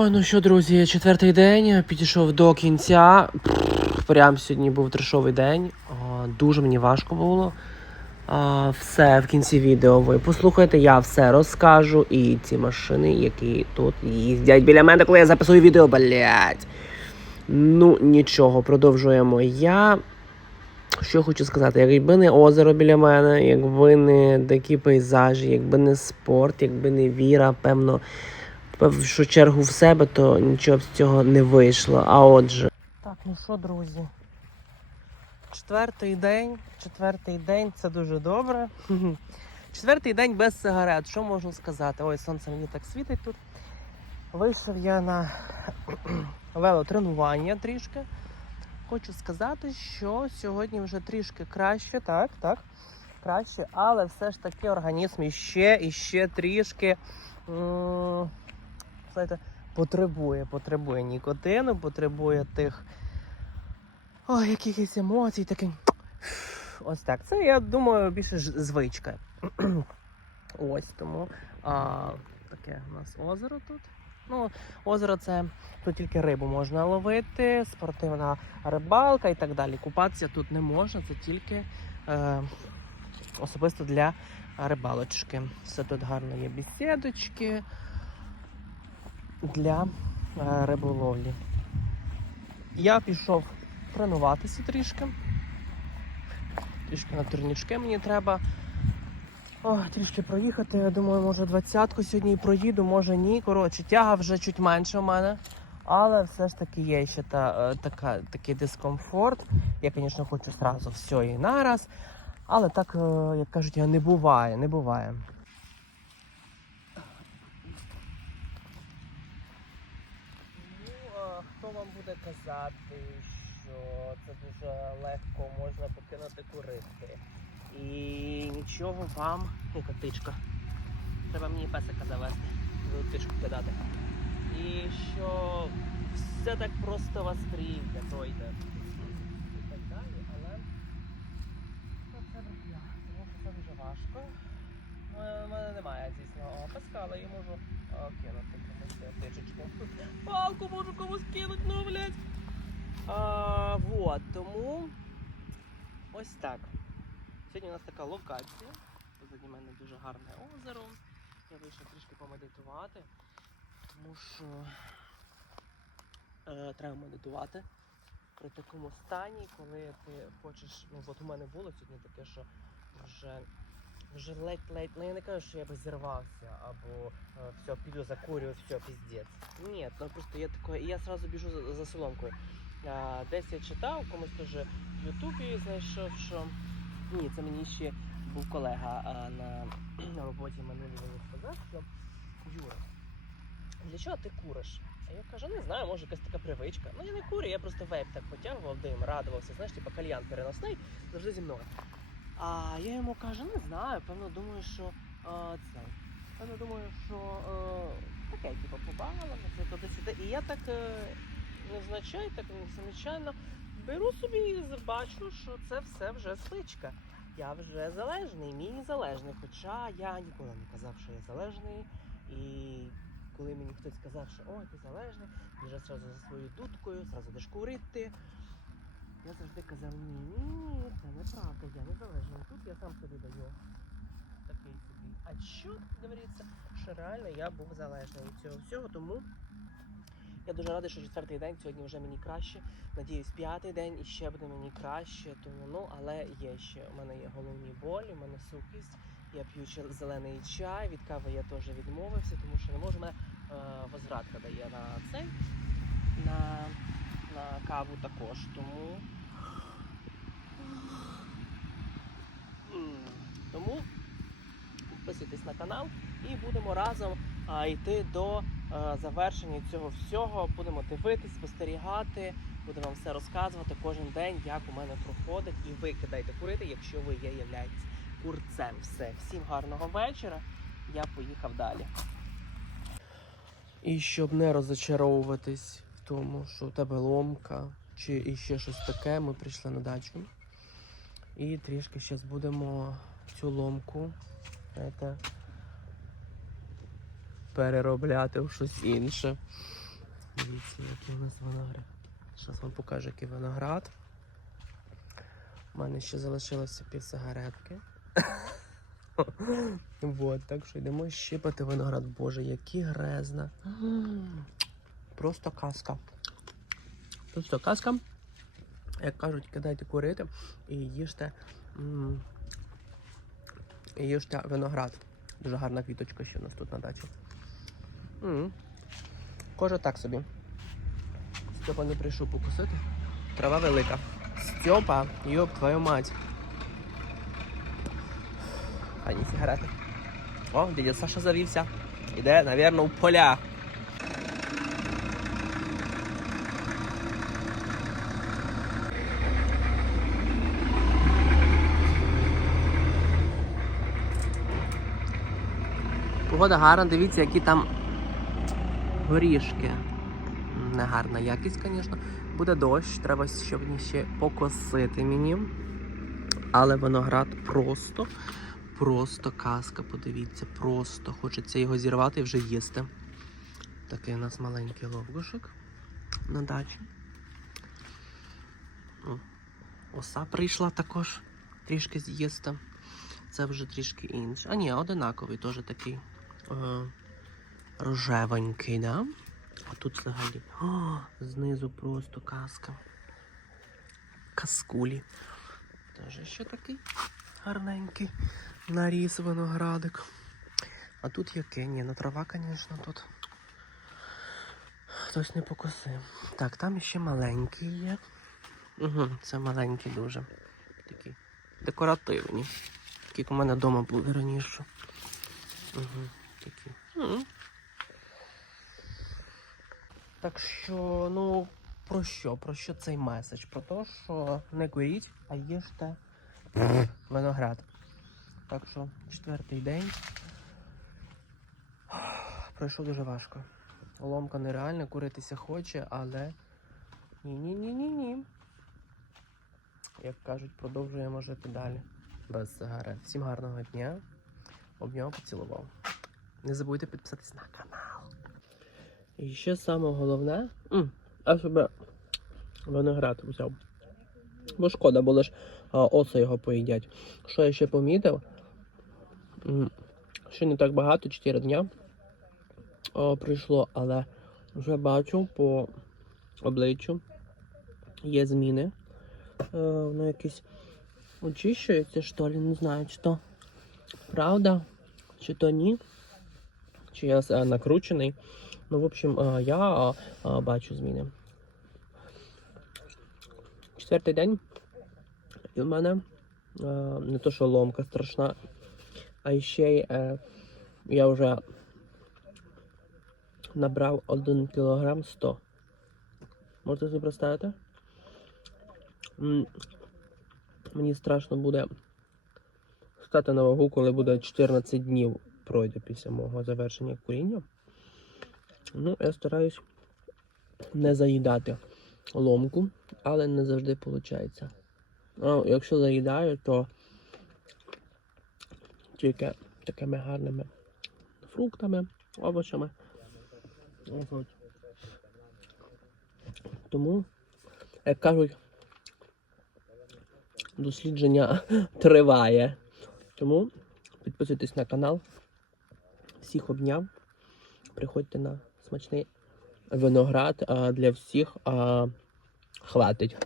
Ой, ну що, друзі, четвертий день підійшов до кінця. Прям сьогодні був трешовий день. Дуже мені важко було. Все в кінці відео ви послухайте, я все розкажу. І ці машини, які тут їздять біля мене, коли я записую відео, блять. Ну, нічого, продовжуємо. Я. Що хочу сказати, якби не озеро біля мене, якби не такі пейзажі, якби не спорт, якби не віра, певно, першу чергу в себе, то нічого б з цього не вийшло. А отже. Так, ну що, друзі? Четвертий день. Четвертий день це дуже добре. Четвертий день без сигарет. Що можу сказати? Ой, сонце мені так світить тут. Вийшов я на велотренування трішки. Хочу сказати, що сьогодні вже трішки краще, так, так, краще, але все ж таки організм іще, іще трішки. Знаєте, потребує, потребує нікотину, потребує тих ой, якихось емоцій, таких. Ось так. Це, я думаю, більше ж звичка. Ось тому а, таке у нас озеро тут. Ну, озеро це тут тільки рибу можна ловити, спортивна рибалка і так далі. Купатися тут не можна, це тільки е, особисто для рибалочки. Все тут гарно є бесідочки для е, риболовлі. Я пішов тренуватися трішки. Трішки на турнічки мені треба. О, трішки проїхати. Я думаю, може двадцятку сьогодні і проїду, може ні. Коротше, тяга вже чуть менше в мене. Але все ж таки є ще та, е, така, такий дискомфорт. Я, звісно, хочу зразу все і нараз. Але так, е, як кажуть, не буває, не буває. Ну, а хто вам буде казати, що це дуже легко можна покинути курити. І нічого вам. Яка птичка. Треба мені песика завести, буду птичку кидати. І що все так просто вас прийде, пройде. І так далі, але ну, це брехня, тому що це дуже важко. Ну, У мене немає, звісно, песка, але я можу кинути комусь птичечку. Палку можу комусь кинути, ну блядь. А, вот, тому ось так. Сьогодні у нас така локація. Позаді мене дуже гарне озеро. Я вийшов трішки помедитувати, тому що е, треба медитувати при такому стані, коли ти хочеш. Ну от у мене було сьогодні таке, що вже вже ледь-ледь, ну я не кажу, що я би зірвався, або е, все, піду закурю, все, піздець. Ні, ну просто я таке, і я одразу біжу за, за соломкою. А, десь я читав, комусь теж в Ютубі знайшов, що ні, це мені ще був колега а, на, на роботі мене мені сказав, що Юра, для чого ти куриш? А я кажу, не знаю, може якась така привичка. Ну я не курю, я просто вейп так потягував дим, радувався, знаєш, типу кальян переносний, завжди зі мною. А я йому кажу, не знаю, певно думаю, що а, це. Певно думаю, що е, таке, типу, побавилося, туди-сюди. І я так е, невзначай, так незамічально беру собі і бачу, що це все вже звичка. Я вже залежний, мій залежний. Хоча я ніколи не казав, що я залежний. І коли мені хтось сказав, що ой, ти залежний, біжи зразу за своєю дудкою, зразу йдеш курити. Я завжди казав, ні, ні, ні, це неправда, я не залежний. Тут я сам собі даю такий собі. А що говориться, що реально я був залежний від цього всього, тому я дуже радий, що четвертий день сьогодні вже мені краще. Надіюсь, п'ятий день і ще буде мені краще. Тому ну, але є ще. У мене є головні болі, у мене сухість. Я п'ю зелений чай, від кави я теж відмовився, тому що не можу мене е, возвратка дає на цей, каву також. Тому. Тому підписуйтесь на канал і будемо разом йти до а, завершення цього всього. Будемо дивитись, спостерігати, буду вам все розказувати кожен день, як у мене проходить. І ви кидайте курити, якщо ви є являєтесь курцем. Все, всім гарного вечора. Я поїхав далі. І щоб не розочаровуватись тому, що у тебе ломка чи іще щось таке, ми прийшли на дачу. І трішки зараз будемо цю ломку знаєте, переробляти в щось інше. Дивіться, який у нас виноград. Зараз вам покажу, який виноград. У мене ще залишилося пів сигаретки. Вот, так що йдемо щипати виноград. Боже, які грезна. Просто казка. Просто казка. Як кажуть, кидайте курити і їжте. І їжте виноград. Дуже гарна квіточка ще у нас тут на дачі. Кожа так собі. Степа не прийшов покусити. Трава велика. Степа, йоп, твою мать. А ні, сигарети. О, дядя Саша завівся. Іде, навірно, у поля. Погода гарна, дивіться, які там горішки. Негарна якість, звісно. Буде дощ, треба щоб ще покосити мені. Але виноград просто, просто казка, подивіться, просто хочеться його зірвати і вже їсти. Такий у нас маленький ловгушок на дачі. Оса прийшла також трішки з'їсти. Це вже трішки інше. А ні, одинаковий, теж такий рожевенький, да? А тут взагалі. О, знизу просто казка. Каскулі. Теж ще такий гарненький наріс виноградик. А тут яке? Ні, ну трава, звісно, тут. Хтось не покосив. Так, там ще маленький є. Угу, це маленькі дуже. Такі декоративні. Такі у мене вдома були раніше. Угу, такі. М. Так що, ну, про що? Про що цей меседж? Про те, що не куріть, а їжте виноград. Так що, четвертий день. Пройшов дуже важко. Ломка нереальна, куритися хоче, але ні-ні-ні-ні-ні. Як кажуть, продовжуємо жити далі. Без сигарет. Всім гарного дня. Обняв, поцілував. Не забудьте підписатись на канал. І ще саме головне, я себе виноград взяв. Бо шкода, бо лиш а, оса його поїдять. Що я ще помітив? Ще не так багато, 4 дня а, прийшло, але вже бачу по обличчю є зміни. Е, Воно якесь очищується, що ли, не знаю, чи то правда, чи то ні. Чи я е, накручений. Ну, в общем, е, я е, бачу зміни. Четвертий день. І в мене не то, що ломка страшна, а ще я вже набрав 1 кілограм 100. Можете собі представити? Мені страшно буде стати на вагу, коли буде 14 днів пройде після мого завершення куріння. Ну, я стараюсь не заїдати ломку, але не завжди виходить. Ну, якщо заїдаю, то тільки такими гарними фруктами, овочами. Тому, як кажуть, дослідження триває. Тому підписуйтесь на канал. Всіх обняв. Приходьте на смачний виноград. А для всіх а, хватить.